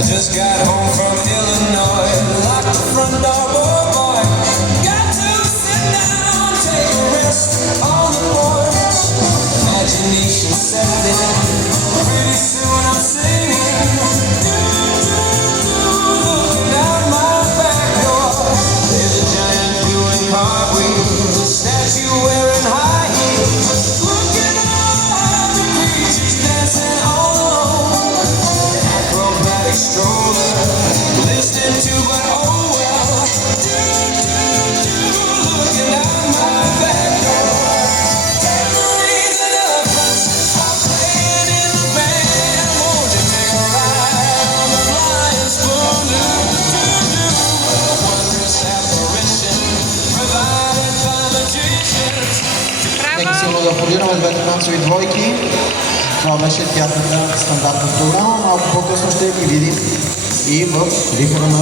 I just got home from Illinois, locked the front door, boy. Got to sit down, take a rest on the porch. Imagination set in, pretty soon I'm singing. Looking out my back door, there's a giant doing cartwheels, statue wearing high heels. Look at all the creatures dancing all alone. Acrobatic stroller, listening to but oh well. Looking out my back door. Tambourines and elephants are playing in the band. Won't you take a ride on the flying spoon? A wondrous apparition provided by magicians. Нека силно да аплодираме двете танцови двойки. Това беше тяхната стандартна програма. Малко по-късно ще ги видим и в рифма на